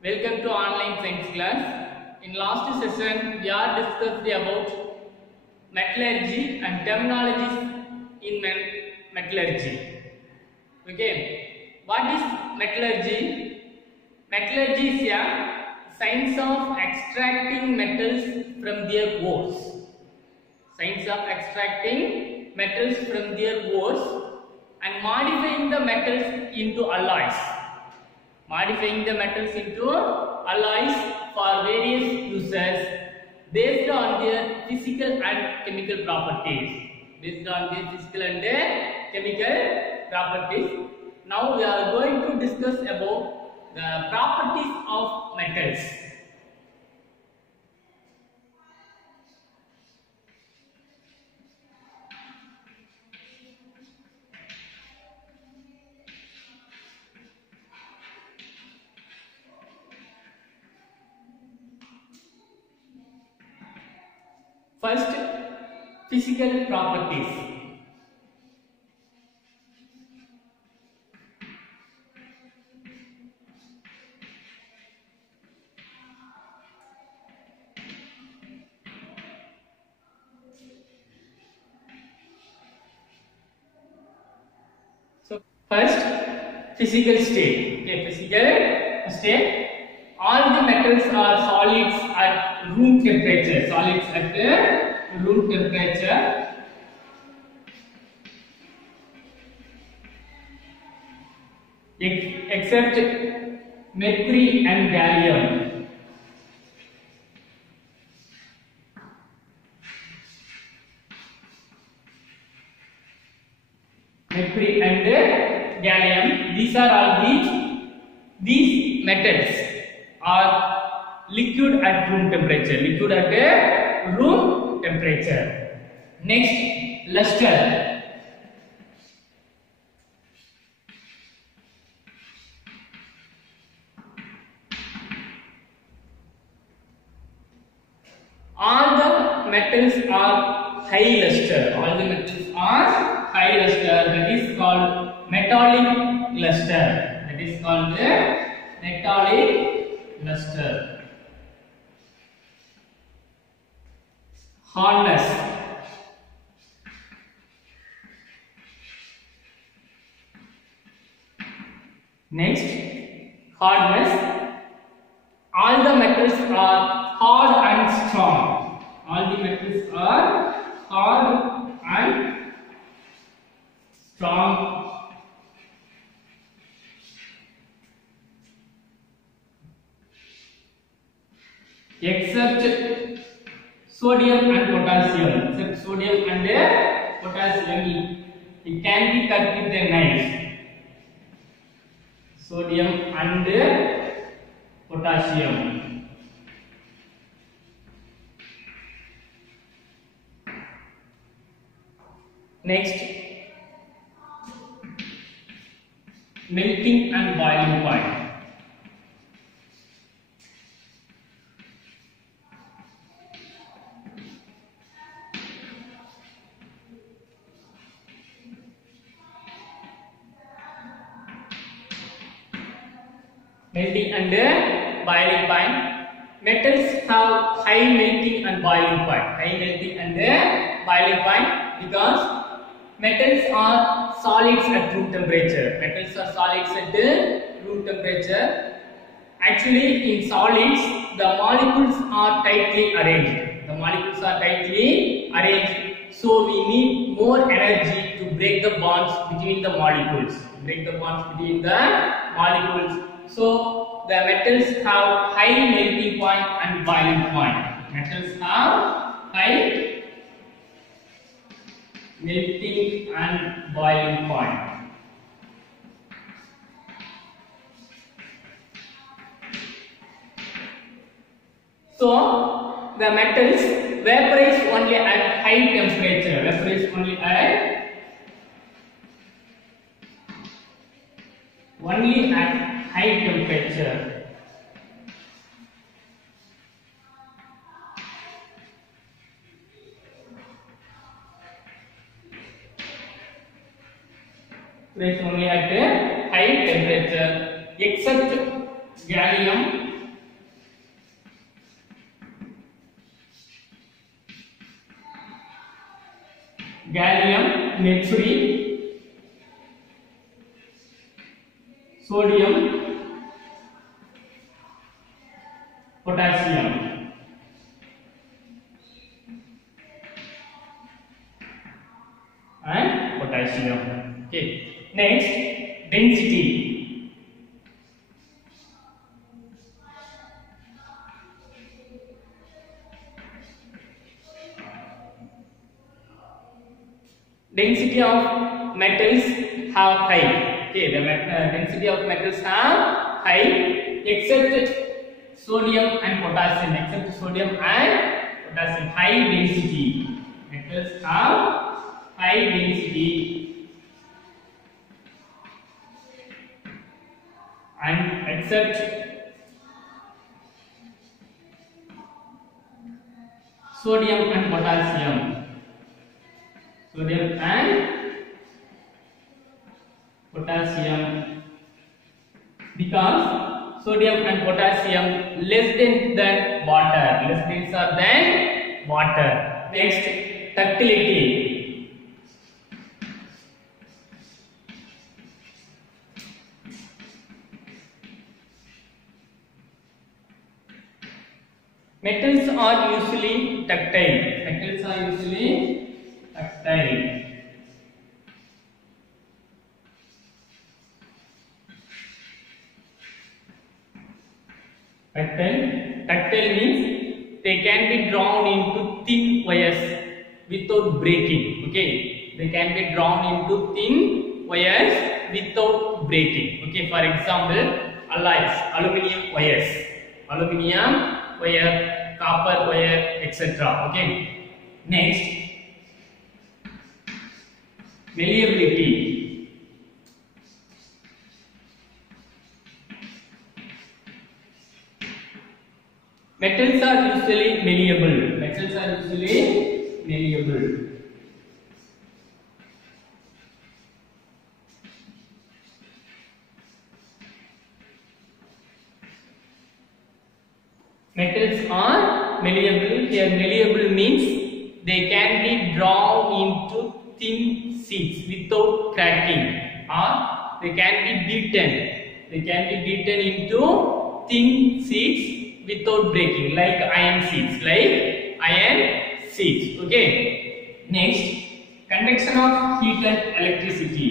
Welcome to online science class. In last session, we are discussed about metallurgy and terminologies in metallurgy. Okay, what is metallurgy? Metallurgy is a science of extracting metals from their ores. Science of extracting metals from their ores and modifying the metals into alloys. Modifying the metals into alloys for various uses based on their physical and chemical properties. Based on their physical and chemical properties. Now we are going to discuss about the properties of metals. First, physical properties. So, first, physical state. Okay, physical state. All the metals are solids at room temperature. Solids at room temperature. Except mercury and gallium. Mercury and gallium. These are all these metals are liquid at room temperature. Liquid at room temperature. Next, luster. All the metals are high luster. All the metals are high luster. That is called metallic luster. That is called metallic luster. Hardness. Next, hardness. All the metals are hard and strong. All the metals are hard and strong. Except sodium and potassium. Except sodium and potassium, it can be cut with a knife. Sodium and potassium. Next, melting and boiling point. Melting and boiling point. Metals have high melting and boiling point. High melting and boiling point because metals are solids at room temperature. Metals are solids at room temperature. Actually, in solids, the molecules are tightly arranged. The molecules are tightly arranged. So we need more energy to break the bonds between the molecules. Break the bonds between the molecules. So the metals have high melting point and boiling point. Metals have high melting and boiling point. So the metals vaporize only at high temperature. Vaporize only at high temperature. Vaporize only at high temperature except gallium gallium, mercury, sodium, potassium. And potassium. Okay. Next, density. Density of metals have high. Okay, the density of metals have high except sodium and potassium. Except sodium and potassium, high density. Metals have high density and except sodium and potassium. Sodium and potassium, because sodium and potassium less than water, less denser than water. Next, ductility. Metals are usually ductile. Metals are usually ductile. Ductile means they can be drawn into thin wires without breaking. Okay, they can be drawn into thin wires without breaking. Okay, for example, alloys, aluminium wires, aluminium wire, copper wire, etc. Okay. Next, malleability. Metals are usually malleable. Metals are usually malleable. Metals are malleable. Here, malleable means they can be drawn into thin sheets without cracking, or they can be beaten. They can be beaten into thin sheets without breaking, like iron sheets. Okay. Next, conduction of heat and electricity.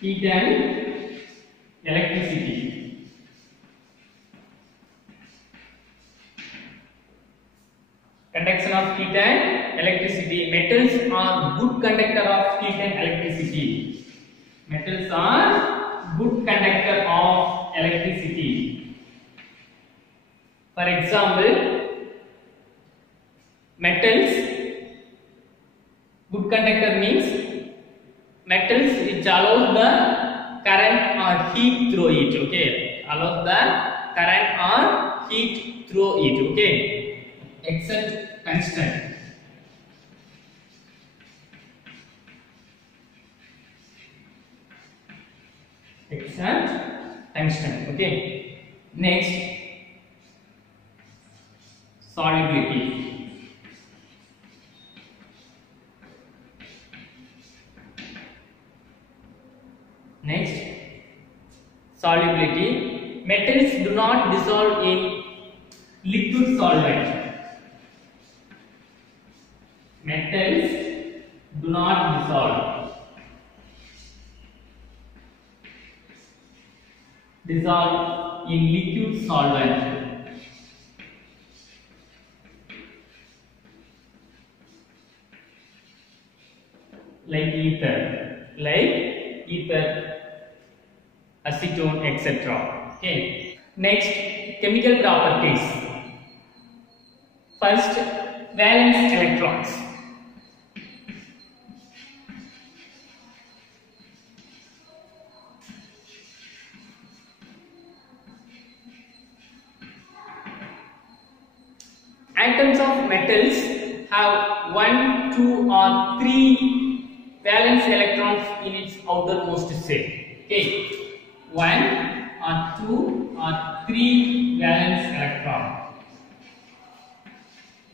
Heat and electricity. Conduction of heat and electricity. Metals are good conductor of heat and electricity. Metals are good conductor of electricity. For example, metals, good conductor means metals which allows the current or heat through it. Okay, allows the current or heat through it. Okay, except tungsten. Except tungsten. Okay. Next, solubility. Next, solubility. Metals do not dissolve in liquid solvent. Metals do not dissolve in liquid solvent. Like ether, acetone, etc. Okay. Next, chemical properties. First, valence electrons. Atoms of metals have 1, 2 or 3 valence electrons in its outermost shell. Okay, 1 or 2 or 3 valence electron.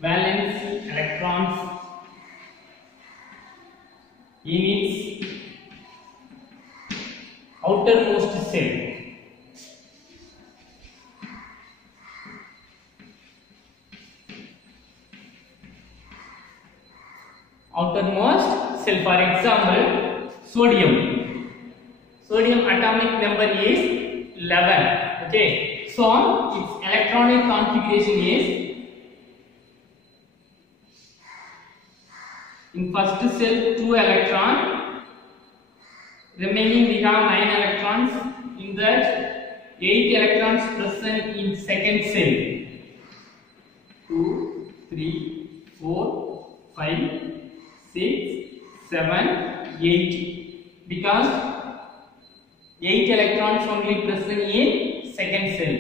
Valence electrons in its outermost cell. Outermost cell. For example, sodium. Sodium atomic number is 11. Okay, so its electronic configuration is, in first cell 2 electron, remaining we have 9 electrons. In that 8 electrons present in second cell. 2, 3, 4, 5, 6, 7, 8. Because 8 electrons only present in second cell.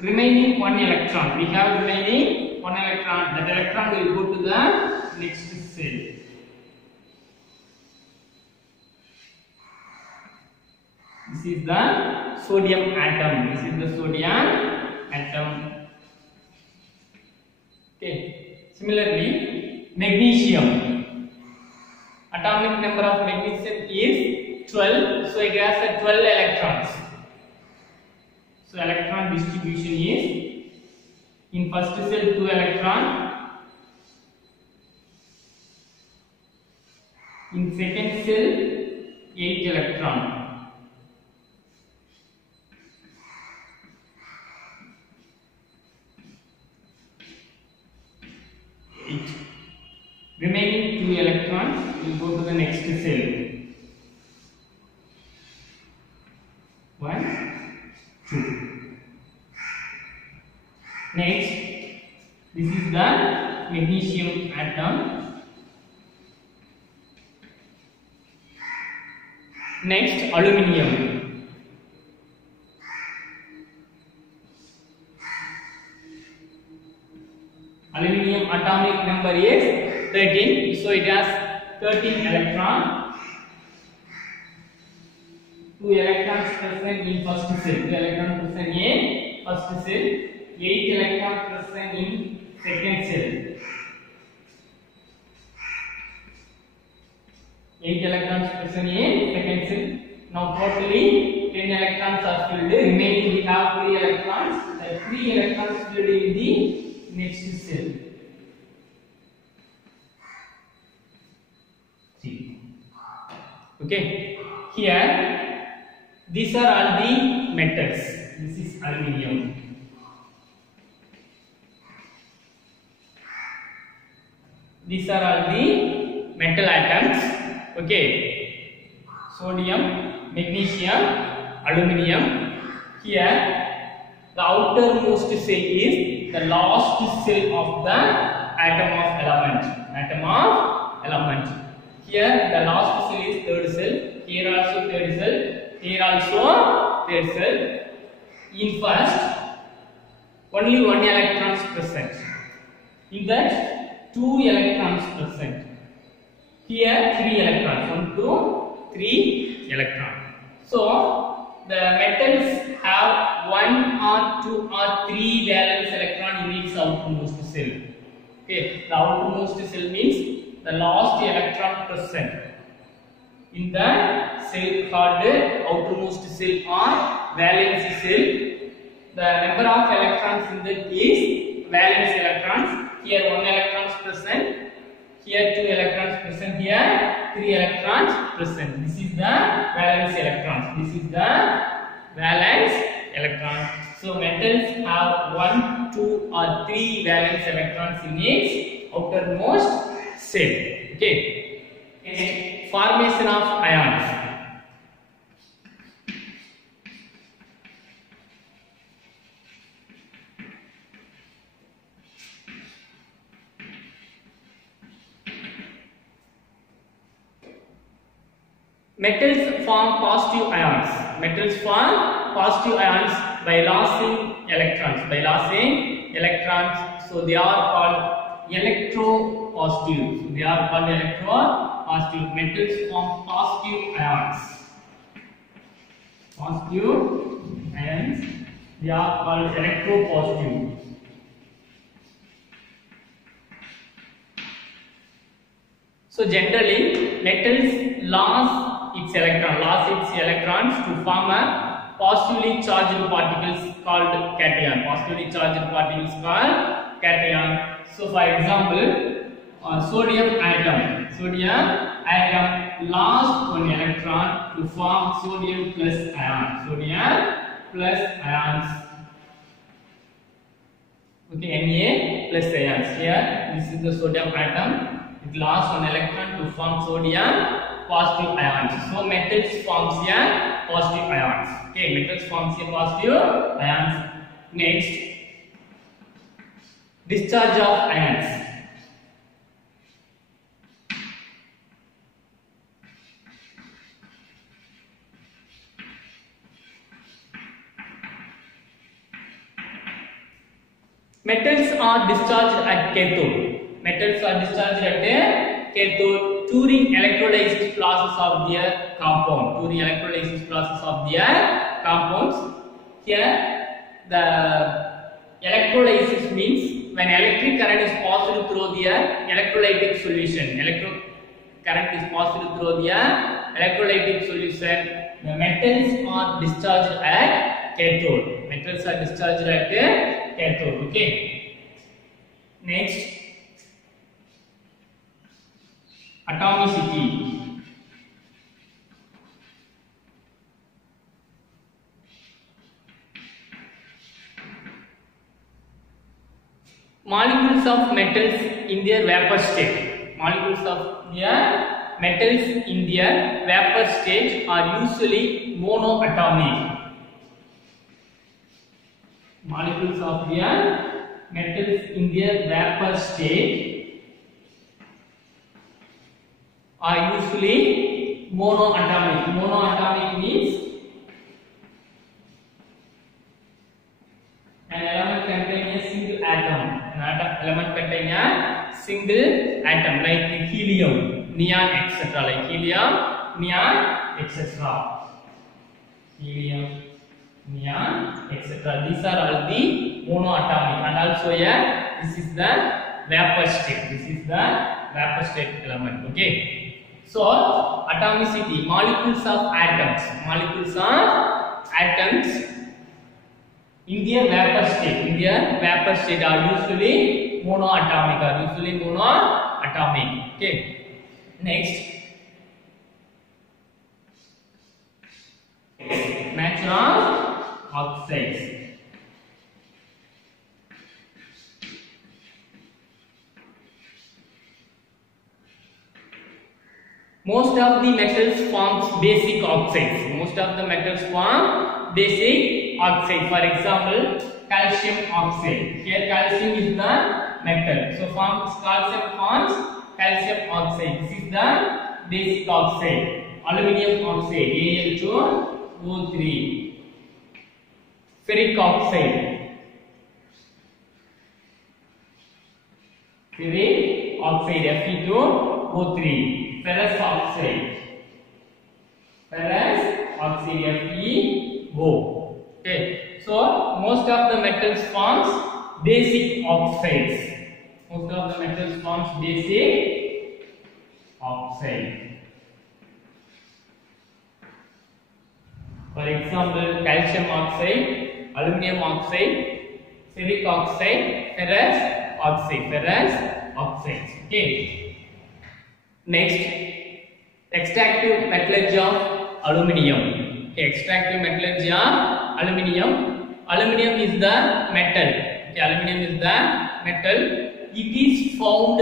Remaining 1 electron. We have remaining 1 electron. That electron will go to the next cell. This is the sodium atom. This is the sodium atom. Okay. Similarly, magnesium. Atomic number of magnesium is 12. So it has 12 electrons. So electron distribution is, in first cell 2 electron, in second cell 8 electron. 8. Remaining 2 electrons will go to the next cell. 1, 2. Next, this is the magnesium atom. Next, aluminium. Aluminium atomic number is 13, so it has 13 electrons. 2 electrons present in first cell, 2 electrons present in first cell, 8 electrons present in second cell. 8 electrons present in second cell. Now totally 10 electrons are filled. Remaining we have 3 electrons. The 3 electrons filled in the next cell. See. Okay. Here, these are all the metals. This is aluminium. These are all the metal atoms. Okay, sodium, magnesium, aluminium. Here, the outermost cell is the last cell of the atom of element. Atom of element. Here, the last cell is third cell. Here also third cell. Here also third cell. In first, only 1 electron is present. In that, 2 electrons present. Here 3 electrons, 1, 2, 3 electrons. So the metals have 1 or 2 or 3 valence electron in its outermost cell. Okay, the outermost cell means the last electron present in the cell called outermost cell or valence cell. The number of electrons in that is valence electrons. Here 1 electron is present. Here 2 electrons present, here 3 electrons present. This is the valence electrons. This is the valence electrons. So metals have 1, 2 or 3 valence electrons in its outermost cell. Okay. Next, formation of ions. Metals form positive ions. Metals form positive ions by losing electrons. By losing electrons, so they are called electropositive. So they are called electropositive. Metals form positive ions. Positive Ions, they are called electropositive. So generally, metals lost its electrons to form a positively charged particles called cation. Positively charged particles called cation. So for example, sodium atom lost one electron to form sodium plus ion. Sodium plus ions. Okay, Na plus ions. Here, this is the sodium atom. It lost one electron to form sodium positive ions. So metals forms here positive ions. Okay, metals forms here positive ions. Next, discharge of ions. Metals are discharged at cathode. Metals are discharged at a cathode during electrolysis process of their compound. During electrolysis process of their compounds. Here, the electrolysis means when electric current is passed through the electrolytic solution. Electric current is passed through the electrolytic solution. The metals are discharged at cathode. Metals are discharged at a cathode. Okay. Next, atomicity. Molecules of metals in their vapor state. Molecules of their metals in their vapor state are usually monoatomic. Molecules of their metals in their vapor state are usually monoatomic. Monoatomic means an element containing a single atom. An element containing a single atom like helium, neon, etc. Like helium, neon, etc. Helium, neon, etc. These are all the monoatomic, and also this is the vapor state. This is the vapor state element. Okay. So atomicity, molecules of atoms. Molecules of atoms in their vapor state. In their vapor state are usually monoatomic. Okay. Next, nature of oxides. Most of the metals forms basic oxides. Most of the metals form basic oxide. For example, calcium oxide. Here calcium is the metal. So calcium forms calcium oxide. This is the basic oxide. Aluminium oxide, Al2O3. Ferric oxide. Ferric oxide, Fe2O3. Ferrous oxide. Ferrous oxide, FeO. Okay. So most of the metals forms basic oxides. Most of the metals forms basic oxide. For example, calcium oxide, aluminium oxide, ferric oxide, ferrous oxides. Okay. Next, extractive metallurgy of aluminium. Okay, extractive metallurgy of aluminium. Aluminium is the metal. Okay, aluminium is the metal. It is found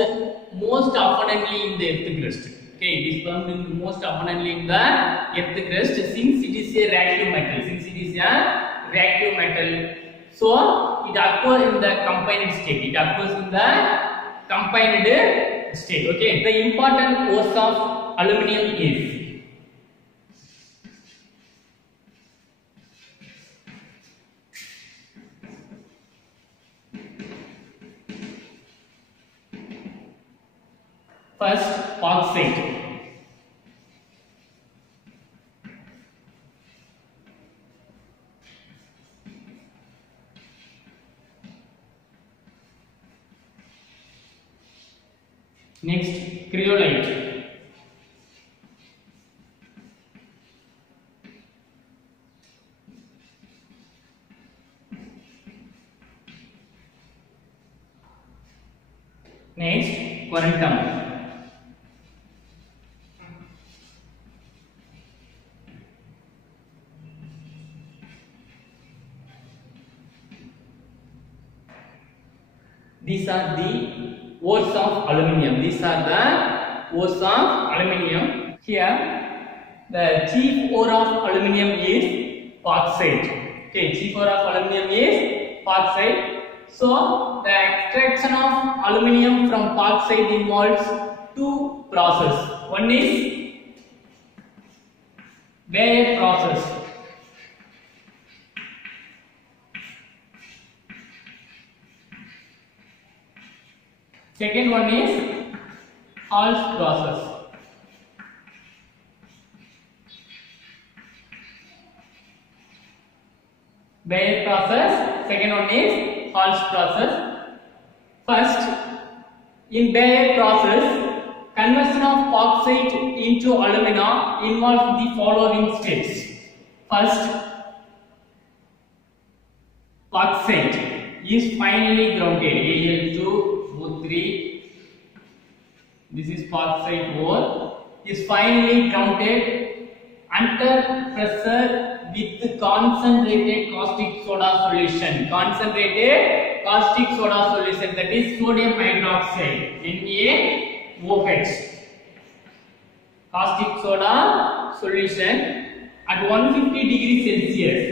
most abundantly in the earth crust. Okay, it is found most abundantly in the earth crust since it is a reactive metal. So it occurs in the combined state. State. Okay. The important ores of aluminium is first, bauxite. cryolite. Next, quantum. These are the ores of aluminium. These are the ores of aluminium. Here, the chief ore of aluminium is bauxite. Okay, chief ore of aluminium is bauxite. So, the extraction of aluminium from bauxite involves two processes. One is Bayer process. Second one is Hall's process. Bayer process. Second one is Hall's process. First, in Bayer process, conversion of bauxite into alumina involves the following steps. First, bauxite is finely grounded. Al2O3. This is bauxite ore. Is finely grounded under pressure with concentrated caustic soda solution. Concentrated caustic soda solution, that is sodium hydroxide, NaOH. Caustic soda solution at 150 degrees Celsius.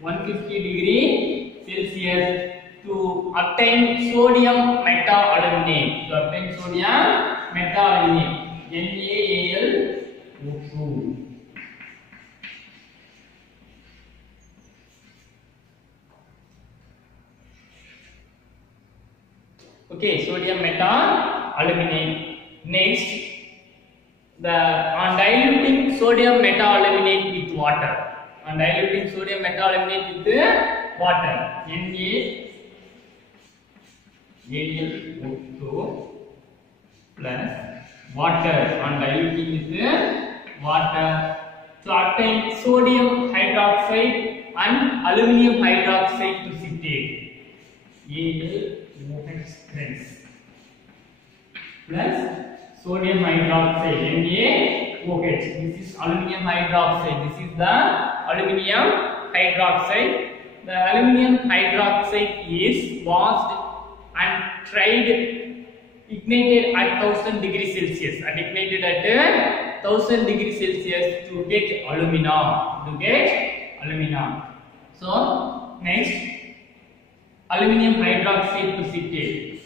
150 degree Celsius to obtain sodium meta-aluminate. To obtain sodium meta-aluminate, NaAlO2. Okay, sodium meta-aluminate. Next, on diluting sodium meta-aluminate with water. On diluting sodium meta-aluminate with water, NaAlO2 plus water. On diluting with water to obtain sodium hydroxide and aluminium hydroxide precipitate. AlOH plus sodium hydroxide, NaOH. This is aluminium hydroxide. This is the aluminium hydroxide. The aluminium hydroxide is washed and tried, ignited at 1000 degrees Celsius. Ignited at 1000 degrees Celsius to get alumina. So next, aluminium hydroxide precipitate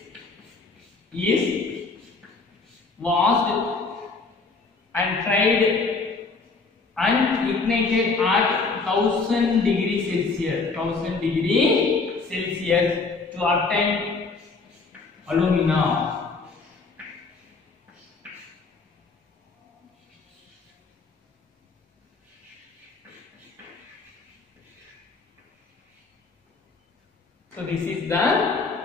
is washed and tried and ignited at 1000 degrees Celsius. 1000 degrees Celsius to obtain alumina. So this is the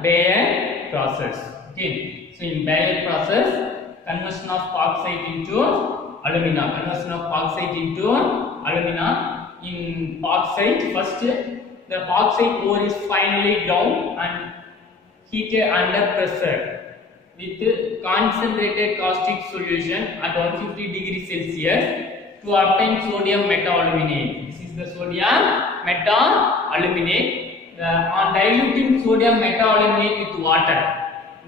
Bayer process. Okay. So in Bayer process, conversion of bauxite into alumina. Conversion of bauxite into alumina. In bauxite, first the bauxite ore is finely ground and heated under pressure with concentrated caustic solution at 150 degrees Celsius to obtain sodium meta-aluminate. This is the sodium meta-aluminate. On diluting sodium meta-aluminate with water.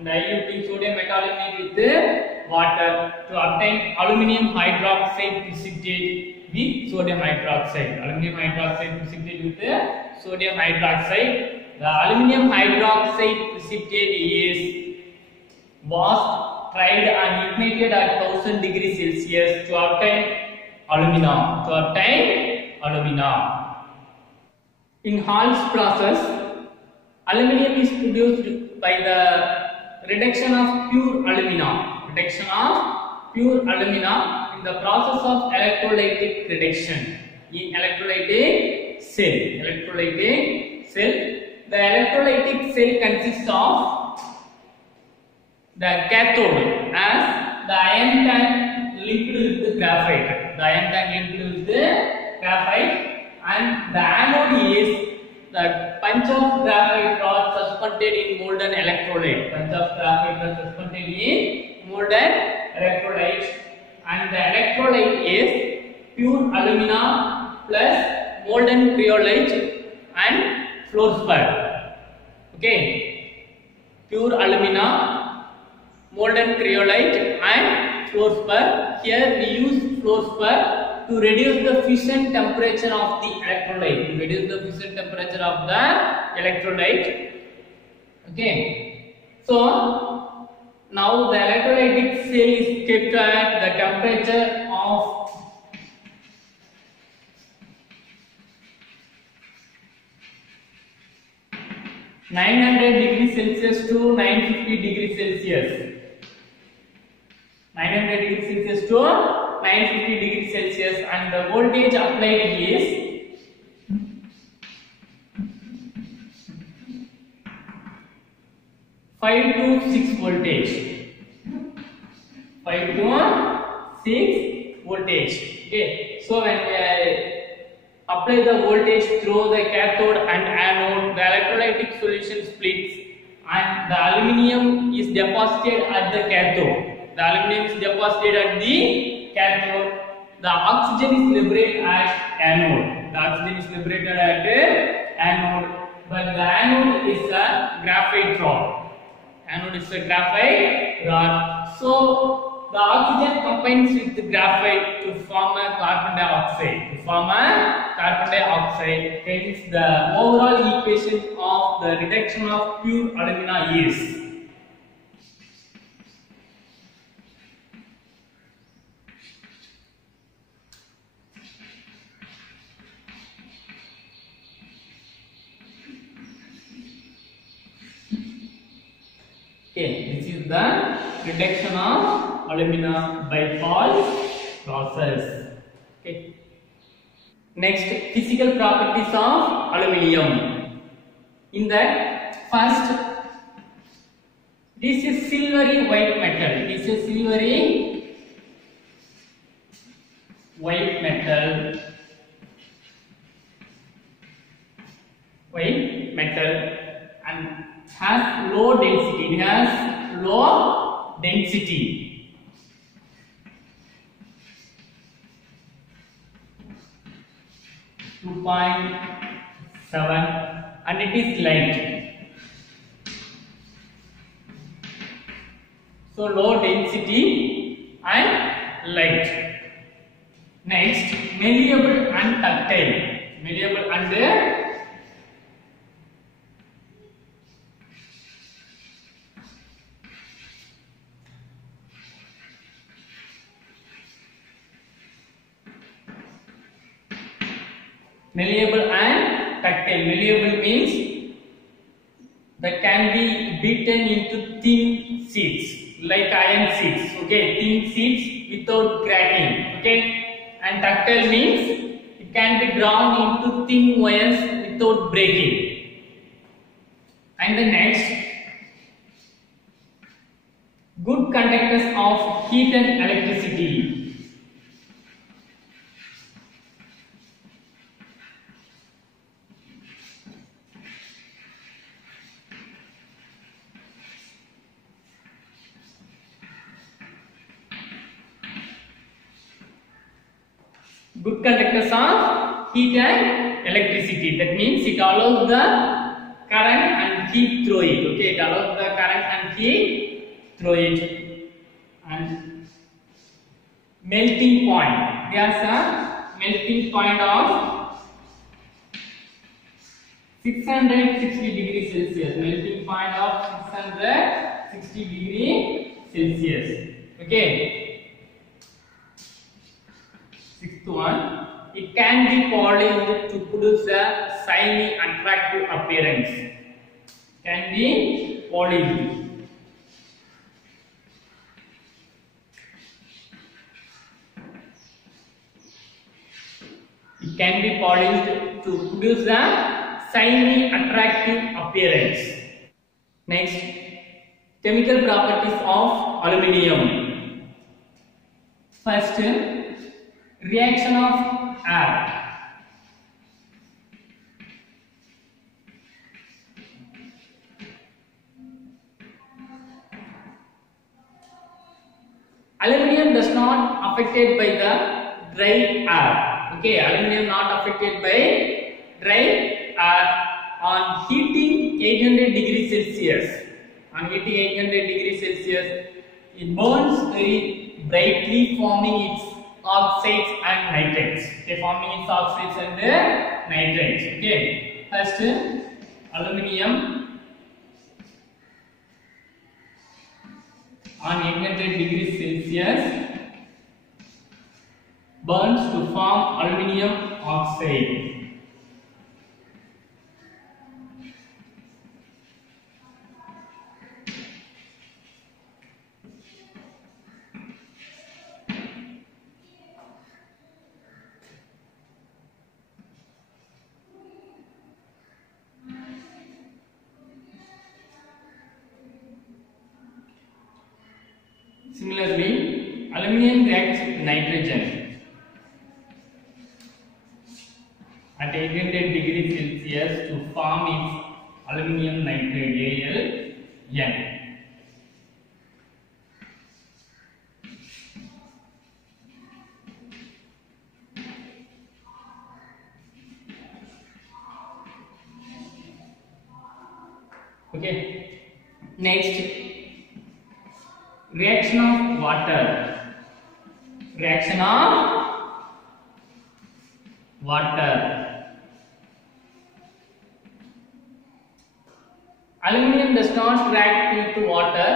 Diluting sodium meta-aluminate with water to obtain aluminium hydroxide precipitate with sodium hydroxide. Aluminium hydroxide precipitate with sodium hydroxide. The aluminium hydroxide precipitate is washed, tried and ignited at 1000 degrees Celsius to obtain alumina. In Hall's process, aluminium is produced by the reduction of pure alumina. Reduction of pure alumina in the process of electrolytic reduction. In electrolytic cell. The electrolytic cell consists of the cathode as the ion tank linked with the graphite. The ion tank linked with the graphite, and the anode is the bunch of graphite rods suspended in molten electrolyte. Bunch of graphite rods suspended in molten electrolyte, and the electrolyte is pure alumina plus molten cryolite and fluorspar. Okay, pure alumina, molten cryolite and fluorspar. Here we use fluorspar to reduce the fission temperature of the electrolyte. To reduce the fission temperature of the electrolyte. Okay, so now the electrolytic cell is kept at the temperature of 900 degrees Celsius to 950 degrees Celsius. 900 degrees Celsius to 950 degrees Celsius, and the voltage applied is 5 to 6 voltage. 5 to 6 voltage. Okay, so when we apply the voltage through the cathode and anode, the electrolytic solution splits and the aluminium is deposited at the cathode. The aluminium is deposited at the cathode. The oxygen is liberated at anode. The oxygen is liberated at anode, but the anode is a graphite rod. Anode is a graphite rod. So the oxygen combines with the graphite to form a carbon dioxide. Hence, the overall equation of the reduction of pure alumina is this is the reduction of alumina by Paul's process. Okay. Next, physical properties of aluminium. In that, first, this is silvery white metal. This is silvery white metal. And has low density. It has low density. (2.7), and it is light. So low density and light. Next, malleable and ductile. Malleable and ductile. Malleable means that can be beaten into thin sheets like iron sheets. Okay, thin sheets without cracking. Okay, and ductile means it can be drawn into thin wires without breaking. And the next, good conductors of heat and electricity. Good conductors of heat and electricity. That means it allows the current and heat through it. Okay, it allows the current and heat through it. And melting point. There's a melting point of 660 degrees Celsius. Melting point of 660 degrees Celsius. Okay. Sixth one, it can be polished to produce a shiny, attractive appearance. Can be polished. It can be polished to produce a shiny, attractive appearance. Next, chemical properties of aluminium. First, reaction of air. Aluminium does not affected by the dry air. Okay, aluminium not affected by dry air on heating 800 degrees Celsius. On heating 800 degrees Celsius, it burns very brightly, forming its oxides and nitrates. Okay, forming its oxides and nitrates. Okay, first aluminium on 800 degrees Celsius burns to form aluminium oxide. Similarly, aluminium reacts with nitrogen at 800 degrees Celsius to form its aluminium nitrate AlN. Okay. Next, reaction of water. Reaction of water. Aluminium does not react with water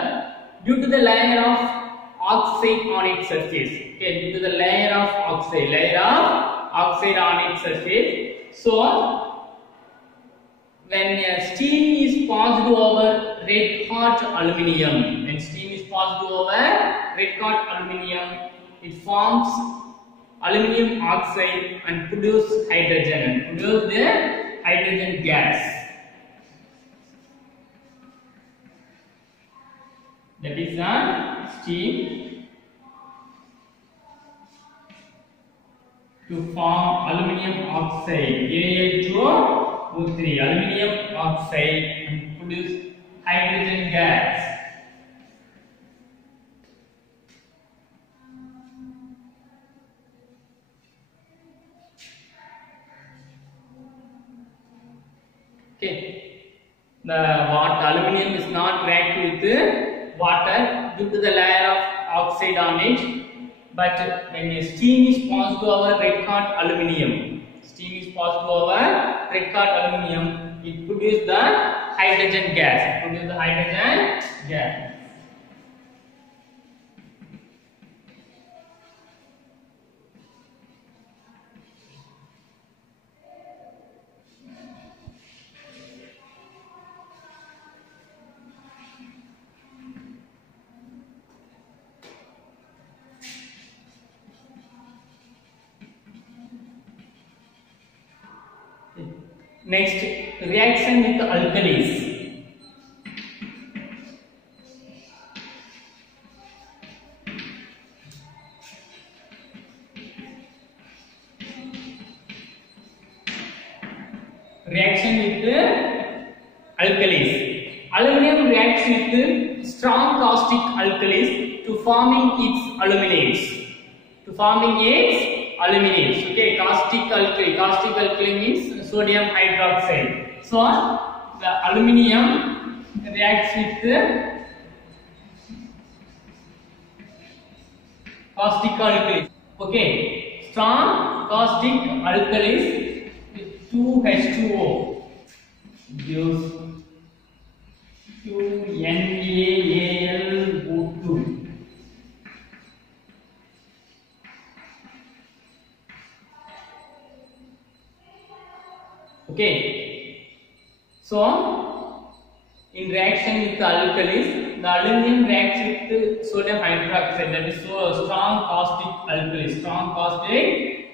due to the layer of oxide on its surface. Okay, due to the layer of oxide on its surface. So, when steam is passed over red hot aluminium, it forms aluminium oxide and produces hydrogen the hydrogen gas. That is steam to form aluminium oxide Al2O3, aluminium oxide, and produce hydrogen gas. Okay, the aluminium is not react with water due to the layer of oxide on it, but when steam is passed over red hot aluminium, it produces the hydrogen gas. Next, reaction with alkalis. Reaction with alkalis. Aluminium reacts with strong caustic alkalis to forming its aluminates. Okay, caustic alkali means sodium hydroxide. So the aluminium reacts with caustic alkalis. Okay, strong caustic alkalis with 2H2O gives 2NaAlO2. Okay, so in reaction with the alkalis, the aluminium reacts with sodium hydroxide, that is so strong caustic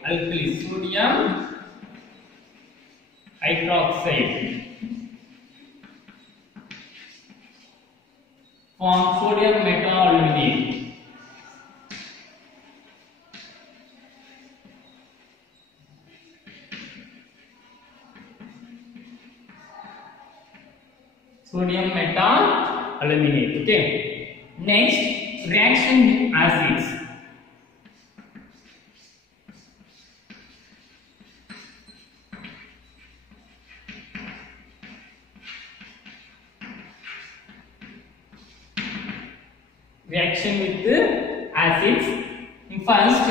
alkali, sodium hydroxide, form sodium metaaluminate. sodium meta-aluminate. Okay. Next, reaction with acids. Reaction with the acids. First,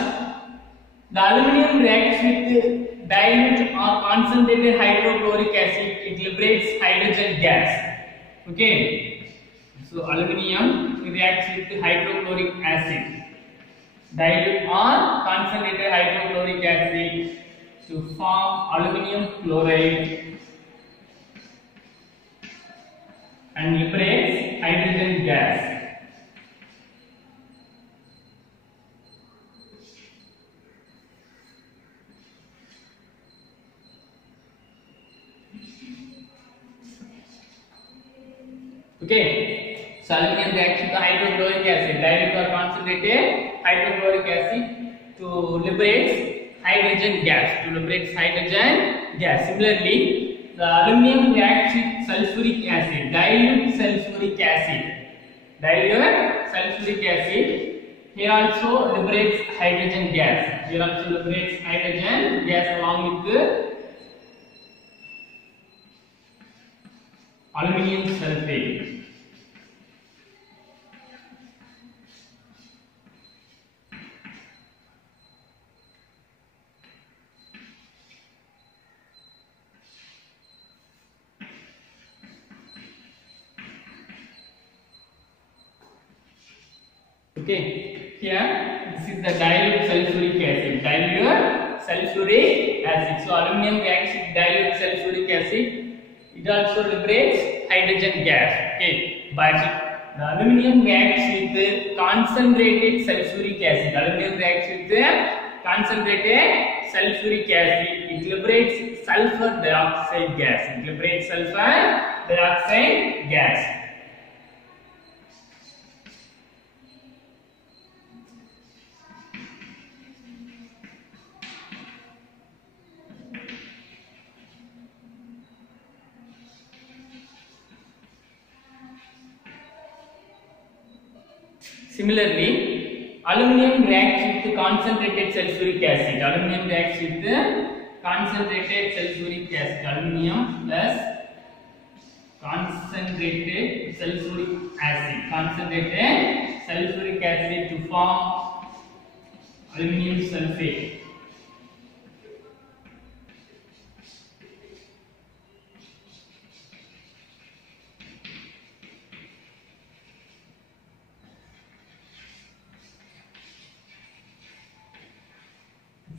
the aluminium reacts with dilute or concentrated hydrochloric acid. It liberates hydrogen gas. Okay. So aluminium reacts with hydrochloric acid, dilute or concentrated hydrochloric acid to form aluminium chloride and liberates hydrogen gas. Okay, so aluminium reacts with hydrochloric acid, dilute or concentrated hydrochloric acid to liberate hydrogen gas. Similarly, the aluminium reacts with sulfuric acid, dilute sulfuric acid. Here also liberates hydrogen gas. Along with the aluminium sulfate. Okay, here this is the dilute sulfuric acid. So aluminium reacts with dilute sulfuric acid. It also liberates hydrogen gas. Okay, but the aluminium reacts with the concentrated sulfuric acid. It liberates sulfur dioxide gas. Similarly, aluminium reacts with concentrated sulfuric acid. Aluminium plus concentrated sulfuric acid to form aluminium sulfate.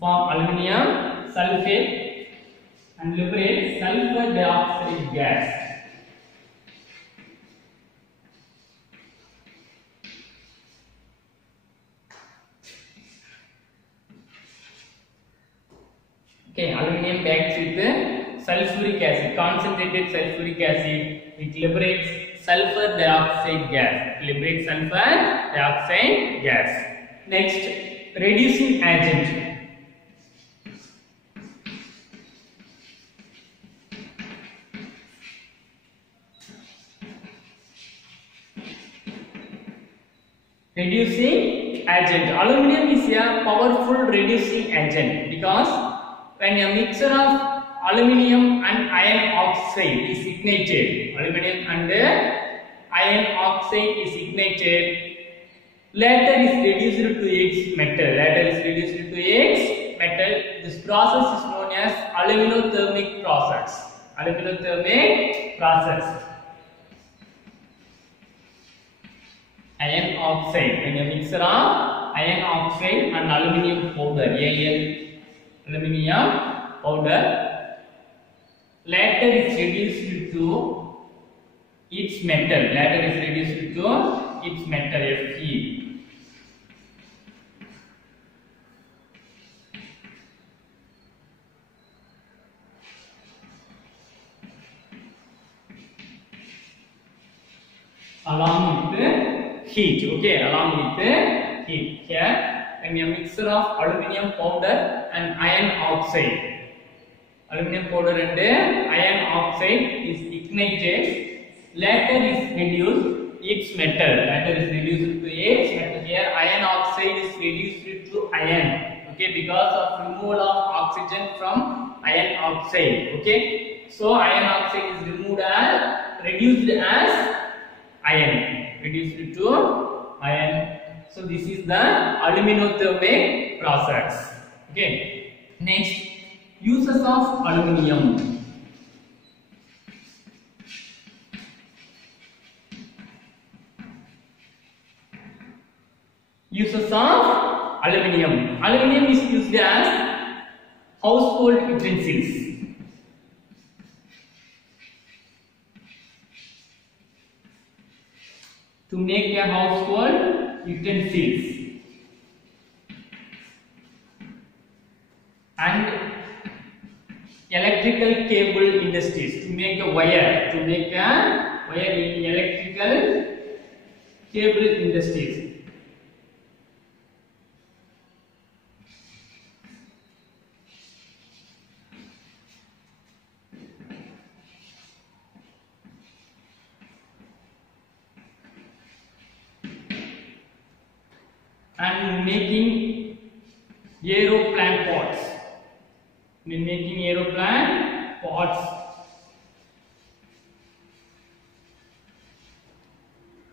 Form aluminium sulfate and liberate sulfur dioxide gas. Okay, aluminium reacts with the sulfuric acid, concentrated sulfuric acid. It liberates sulfur dioxide gas. Next, reducing agent. Reducing agent. Aluminium is a powerful reducing agent because when a mixture of aluminium and iron oxide is ignited, later is reduced to its metal. This process is known as aluminothermic process. Iron oxide, when a mixture of iron oxide and aluminium powder, later is reduced to its metal, Fe. Along with the heat. Here, when a mixture of aluminium powder and iron oxide, is ignited, Later is reduced its metal. Later is reduced to its metal. Here iron oxide is reduced to iron. Okay, because of removal of oxygen from iron oxide. Okay, so iron oxide is reduced as iron. Reduced to iron. So this is the aluminothermic process. Okay. Next, uses of aluminium. Uses of aluminium. Aluminium is used as household utensils. To make a household utensils. And electrical cable industries, to make a wire, in electrical cable industries. And making aeroplane parts. In making aeroplane parts.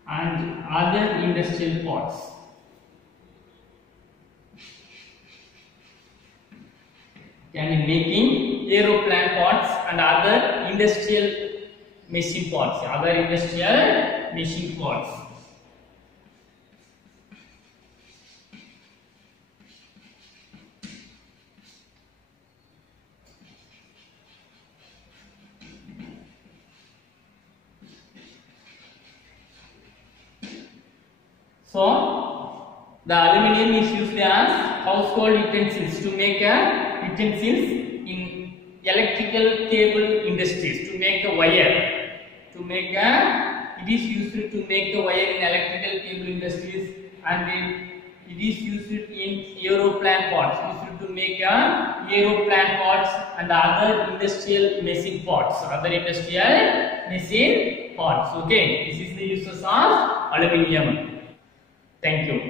And other industrial parts. And in making aeroplane parts and other industrial machine parts. So the aluminium is used as household utensils to make utensils in electrical cable industries, to make a wire. It is used to make a wire in electrical cable industries, and then it is used in aeroplane parts. Used to make aeroplane parts and other industrial machine parts. Okay, this is the uses of aluminium. Thank you.